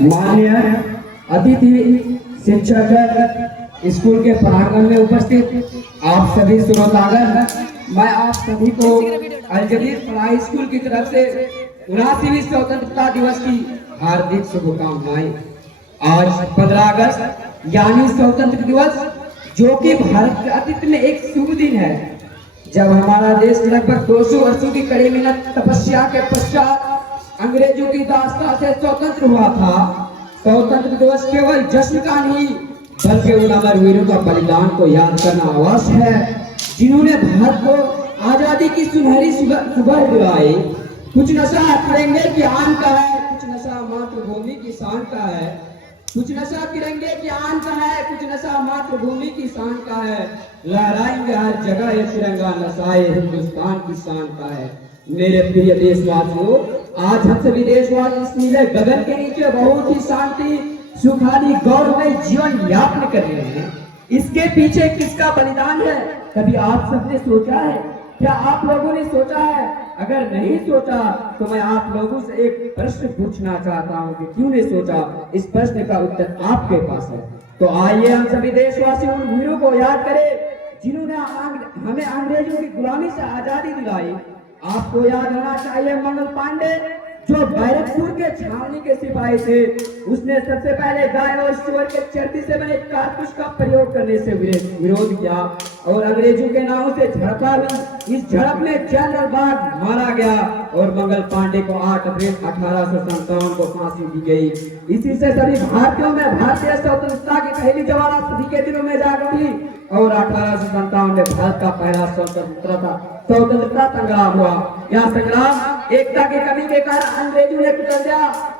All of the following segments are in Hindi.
माननीय अतिथि शिक्षक, स्कूल के प्रांगण में उपस्थित आप सभी श्रोतागण, मैं आप सभी को अल जदीद पढ़ाई स्कूल की तरफ से 79वीं स्वतंत्रता दिवस की हार्दिक शुभकामनाएं। आज 15 अगस्त यानी स्वतंत्र दिवस, जो कि भारत के अतीत में एक शुभ दिन है, जब हमारा देश लगभग 200 वर्षों की कड़ी मेहनत तपस्या के पश्चात अंग्रेजों की दास्ता से स्वतंत्र हुआ था। स्वतंत्र दिवस केवल जश्न का नहीं, बल्कि उन अमर वीरों का बलिदान को याद करना आवश्यक है, जिन्होंने भारत को आजादी की सुनहरी सुबह दिलाई। कुछ नशा तिरंगे की आन का है, कुछ नशा मातृभूमि की शान का है। कुछ नशा तिरंगे की आन का है, कुछ नशा मातृभूमि की शान का है। लहराएंगे हर जगह ये तिरंगा, नशाए हिंदुस्तान की शान का है। मेरे प्रिय देशवासियों, आज हम सभी देशवासी इस नीले गगन के नीचे बहुत ही शांति, सुखाली, गौरवमय जीवन यापन कर रहे हैं। इसके पीछे किसका बलिदान है, कभी आप सबने सोचा है? क्या आप लोगों ने सोचा है? अगर नहीं सोचा तो मैं आप लोगों से एक प्रश्न पूछना चाहता हूं कि क्यों नहीं सोचा। इस प्रश्न का उत्तर आपके पास है। तो आइए हम सभी देशवासी उन वीरों को याद करें जिन्होंने हमें अंग्रेजों की गुलामी से आजादी दिलाई। आपको याद होना चाहिए मंगल पांडे, जो बैरकपुर के छावनी के सिपाही थे। उसने सबसे पहले गाय और सुअर के चर्बी से बने कारतूस का प्रयोग करने से विरोध किया और अंग्रेजों के नामों से झड़पा हुई। इस झड़प में जनरल बाग मारा गया और मंगल पांडे को 8 अप्रैल 1857 को फांसी दी गई। इसी से सभी भारतीयों में भारतीय स्वतंत्रता की पहली ज्वाला सभी के दिलों में जाग उठी और 1857 में भारत का पहला स्वतंत्रता संग्राम हुआ। यह संग्राम एकता की कमी के कारण अंग्रेजों ने कुचल दिया।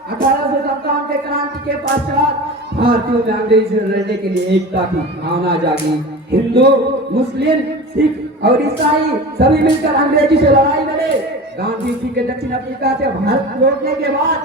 1857 के क्रांति के पश्चात भारतीयों में अंग्रेजों से लड़ने के लिए एकता की भावना जागी। हिंदू, मुस्लिम, सिख और ईसाई सभी मिलकर अंग्रेजी से लड़ाई लड़े। गांधी जी के दक्षिण अफ्रीका से भारत लौटने के बाद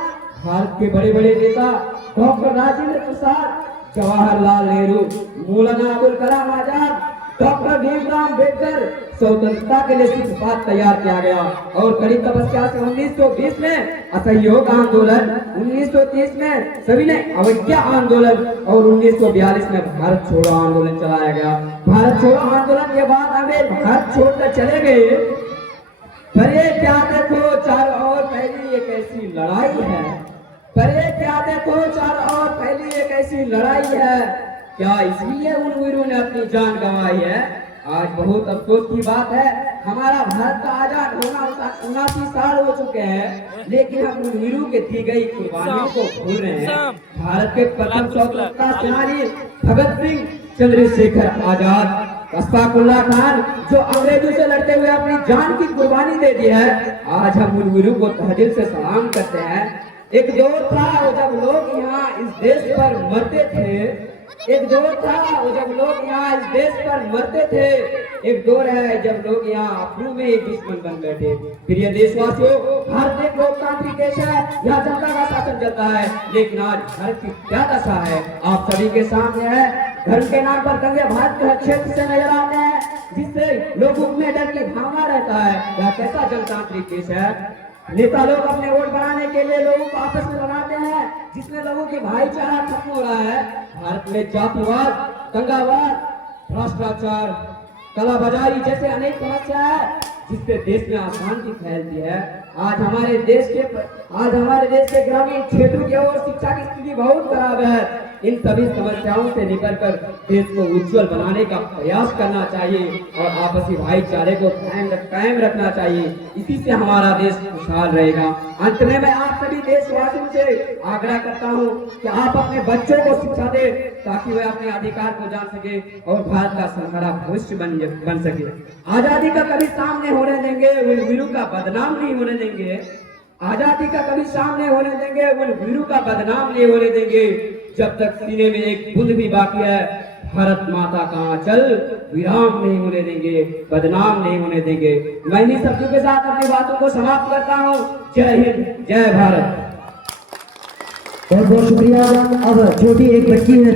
भारत के बड़े बड़े नेता डॉक्टर राजेंद्र प्रसाद, जवाहरलाल नेहरू, मौलाना अबुल कलाम आजाद, डॉक्टर भीमराव अम्बेडकर स्वतंत्रता के लिए सूत्रपात तैयार किया गया और कड़ी तपस्या से 1920 में असहयोग आंदोलन, 1930 में सभी ने अवज्ञा आंदोलन और 1942 में भारत छोड़ो आंदोलन चलाया गया। भारत छोड़ो आंदोलन के बाद अंग्रेज भारत छोड़कर चले गए, पर ये क्या देखो चारों ओर फैली एक ऐसी लड़ाई है। पर ये क्या देखो चारों ओर फैली एक ऐसी लड़ाई है। क्या इसलिए उन वीरों ने अपनी जान गंवाई है? आज बहुत अफसोस की बात है, हमारा भारत का आजाद होना 79 साल हो चुके हैं, लेकिन हम उन वीरों के दी गई कुर्बानियों को भूल रहे हैं। भारत के प्रथम स्वतंत्रता सेनानी भगत सिंह, चंद्रशेखर आजाद, अशफाक उल्लाह खान, जो अंग्रेजों से लड़ते हुए अपनी जान की कुर्बानी दे दी है, आज हम उन वीरों को तहदिल से सलाम करते हैं। एक दौर था जब लोग यहाँ इस देश पर मरते थे, एक दौर था जब लोग यहाँ इस देश पर मरते थे, एक दौर है जब लोग यहाँ अपनों में एक दुश्मन बन बैठे। प्रिय देशवासियों, भारत एक लोकतांत्रिक देश है, यहाँ जनता का शासन चलता है, लेकिन आज भारत की क्या दशा है आप सभी के सामने है। धर्म के नाम पर दंगे भारत के हर क्षेत्र से नजर आते हैं, जिससे लोगों में डर की भावना रहता है। यह कैसा जनतांत्रिक देश है? नेता लोग अपने वोट बनाने के लिए लोगों को आपस में लड़ाते हैं, जिसमें लोगों की भाईचारा खत्म हो रहा है। भारत में जातिवाद, दंगावाद, भ्रष्टाचार, कालाबाजारी जैसे अनेक समस्या है, जिससे देश में अशांति फैलती है। आज हमारे देश के ग्रामीण क्षेत्रों की ओर शिक्षा की स्थिति बहुत खराब है। इन सभी समस्याओं से निकलकर देश को उज्जवल बनाने का प्रयास करना चाहिए और आपसी भाईचारे को कायम रखना चाहिए। इसी से हमारा देश खुशहाल रहेगा। अंत में मैं आप सभी देशवासियों से आग्रह करता हूं कि आप अपने बच्चों को शिक्षा दें, ताकि वे अपने अधिकार को जान सके और भारत का सुनहरा भविष्य बन सके। आजादी का कभी सामने होने देंगे, उन वीरों का बदनाम नहीं होने देंगे। आजादी का कभी सामने होने देंगे, उन वीरों का बदनाम नहीं होने देंगे। जब तक सीने में एक बूंद भी बाकी है, भारत माता का आंचल विराम नहीं होने देंगे, बदनाम नहीं होने देंगे। मैं इन्हीं शब्दों के साथ अपनी बातों को समाप्त करता हूँ। जय हिंद, जय भारत। बहुत बहुत शुक्रिया। अब छोटी एक बच्ची है,